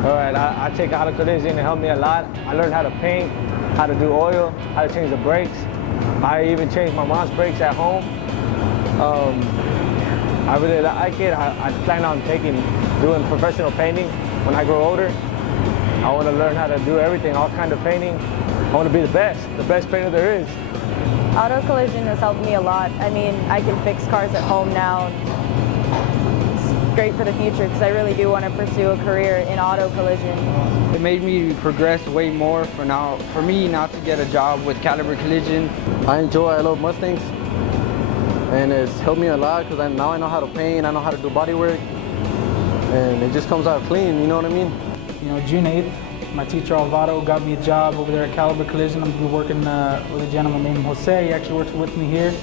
All right, I take auto collision, it helped me a lot. I learned how to paint, how to do oil, how to change the brakes. I even changed my mom's brakes at home. I really like it. I plan on doing professional painting when I grow older. I want to learn how to do everything, all kind of painting. I want to be the best painter there is. Auto collision has helped me a lot. I mean, I can fix cars at home now. It's great for the future because I really do want to pursue a career in auto collision. It made me progress way more for me now to get a job with Caliber Collision. I love Mustangs, and it's helped me a lot because now I know how to paint, I know how to do body work, and it just comes out clean, you know what I mean? You know, June 8th, my teacher Alvaro got me a job over there at Caliber Collision. I'm going to be working with a gentleman named Jose. He actually works with me here.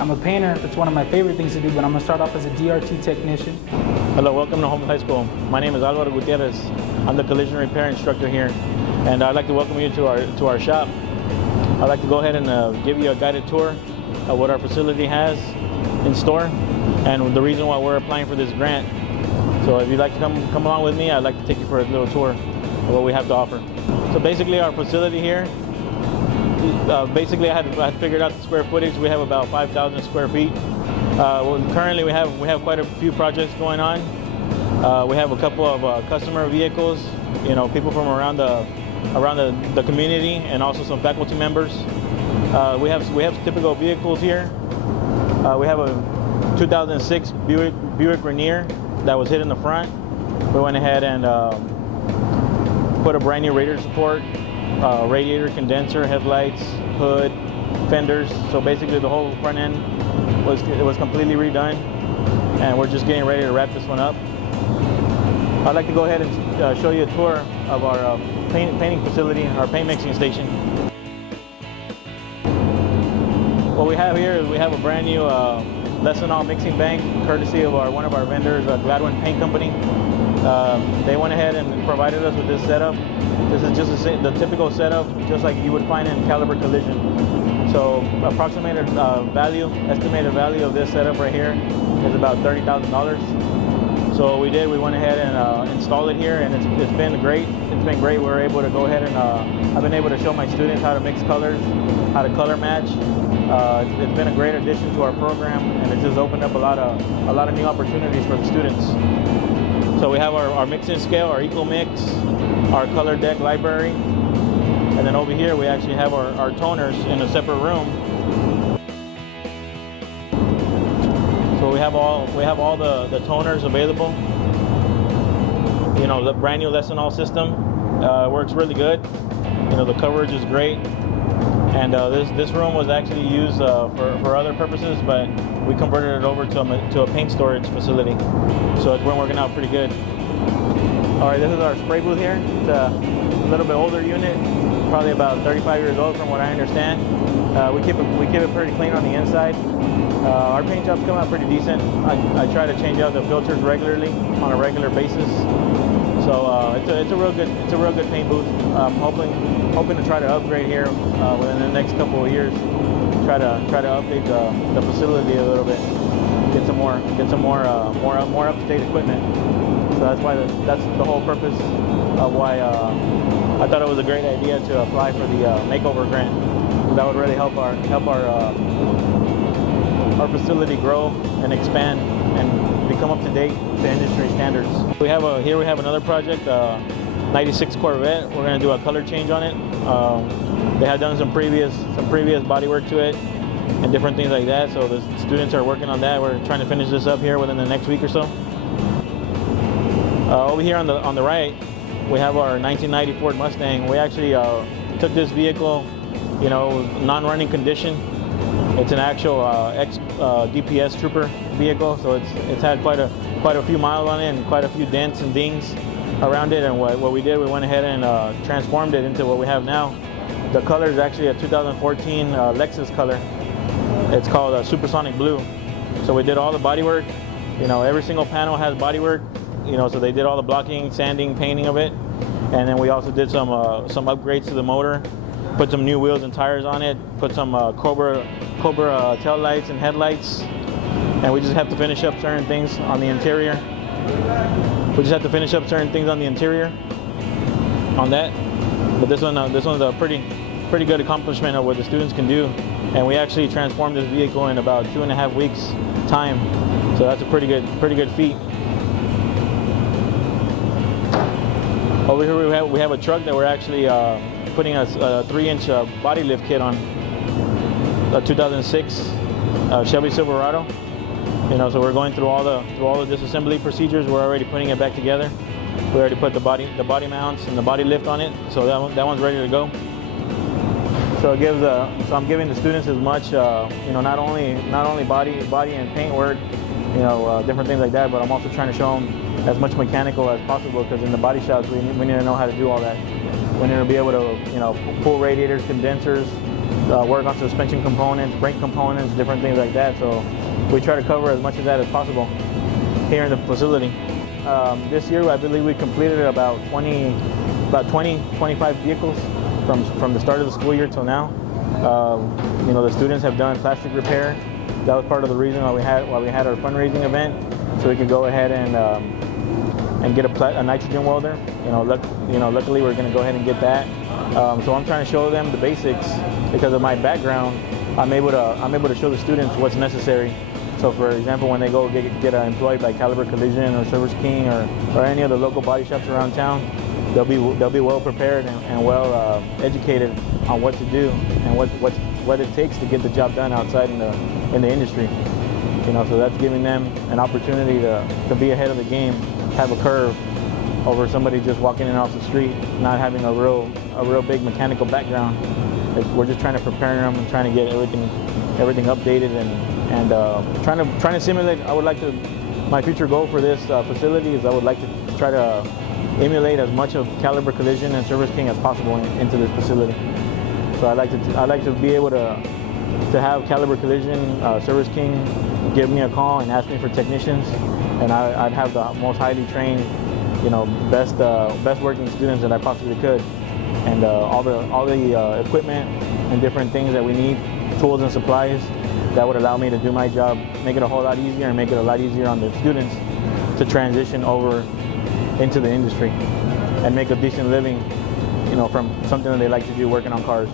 I'm a painter. It's one of my favorite things to do, but I'm going to start off as a DRT technician. Hello, welcome to Holmes High School. My name is Alvaro Gutierrez. I'm the collision repair instructor here, and I'd like to welcome you to our shop. I'd like to go ahead and give you a guided tour of what our facility has in store and the reason why we're applying for this grant. So if you'd like to come along with me, I'd like to take you for a little tour of what we have to offer. So basically our facility here, I figured out the square footage. We have about 5,000 square feet. Currently we have quite a few projects going on. We have a couple of customer vehicles, you know, people from around the community, and also some faculty members. We have typical vehicles here. We have a 2006 Buick Rainier that was hit in the front. We went ahead and put a brand new radiator support, radiator, condenser, headlights, hood, fenders. So basically the whole front end was completely redone, and we're just getting ready to wrap this one up. I'd like to go ahead and show you a tour of our painting facility, our paint mixing station. What we have here is we have a brand new Lessenol mixing bank, courtesy of one of our vendors, Gladwin Paint Company. They went ahead and provided us with this setup. This is just the typical setup, just like you would find in Caliber Collision. So estimated value of this setup right here is about $30,000. So what we did, we went ahead and installed it here, and it's been great. It's been great. We're able to go ahead and I've been able to show my students how to mix colors, how to color match. It's been a great addition to our program, and it just opened up a lot of new opportunities for the students. So we have our mixing scale, our Eco Mix, our color deck library, and then over here we actually have our toners in a separate room. So we have all the toners available. You know, the brand new Lessenol system works really good. You know, the coverage is great. And this room was actually used for other purposes, but we converted it over to a paint storage facility. So it's been working out pretty good. All right, this is our spray booth here. It's a little bit older unit, probably about 35 years old from what I understand. We keep it pretty clean on the inside. Our paint jobs come out pretty decent. I try to change out the filters regularly on a regular basis. So it's a real good paint booth. I'm hoping to try to upgrade here within the next couple of years. Try to update the facility a little bit. Get some more up to date equipment. So that's the whole purpose of why I thought it was a great idea to apply for the Makeover grant. That would really help our facility grow and expand and become up to date to industry standards. Here we have another project, 96 Corvette. We're going to do a color change on it. They had done some previous body work to it and different things like that. So the students are working on that. We're trying to finish this up here within the next week or so. Over here on the right, we have our 1990 Ford Mustang. We actually took this vehicle, you know, non-running condition. It's an actual DPS trooper vehicle, so it's had quite a few miles on it and quite a few dents and dings around it. And what we did, we went ahead and transformed it into what we have now. The color is actually a 2014 Lexus color. It's called Supersonic Blue. So we did all the body work. You know, every single panel has body work. You know, so they did all the blocking, sanding, painting of it, and then we also did some upgrades to the motor. Put some new wheels and tires on it. Put some Cobra tail lights and headlights, and we just have to finish up certain things on the interior. on that. But this one's a pretty good accomplishment of what the students can do, and we actually transformed this vehicle in about 2.5 weeks time. So that's a pretty good feat. Over here we have a truck that we're actually putting a 3-inch body lift kit on, a 2006 Chevy Silverado. So we're going through all the disassembly procedures. We're already putting it back together. We already put the body mounts and the body lift on it, so that one's ready to go. So I'm giving the students as much, not only body and paint work, different things like that, but I'm also trying to show them as much mechanical as possible, because in the body shops we need to know how to do all that. We need to be able to, pull radiators, condensers, work on suspension components, brake components, different things like that. So we try to cover as much of that as possible here in the facility. This year, I believe we completed about 25 vehicles from the start of the school year till now. The students have done plastic repair. That was part of the reason why we had our fundraising event, so we could go ahead and get a nitrogen welder. Luckily we're going to go ahead and get that. So I'm trying to show them the basics because of my background. I'm able to show the students what's necessary. So for example, when they go get employed by Caliber Collision or Service King or any of the local body shops around town, they'll be well prepared and well educated on what to do and what it takes to get the job done outside in the industry. So that's giving them an opportunity to be ahead of the game, have a curve over somebody just walking in off the street, not having a real big mechanical background. We're just trying to prepare them and trying to get everything updated and trying to simulate. My future goal for this facility is I would like to try to emulate as much of Caliber Collision and Service King as possible into this facility. So I'd like to be able to have Caliber Collision, Service King give me a call and ask me for technicians, and I'd have the most highly trained, best working students that I possibly could, and all the equipment and different things that we need, tools and supplies that would allow me to do my job, make it a whole lot easier, and make it a lot easier on the students to transition over into the industry and make a decent living, from something that they like to do, working on cars.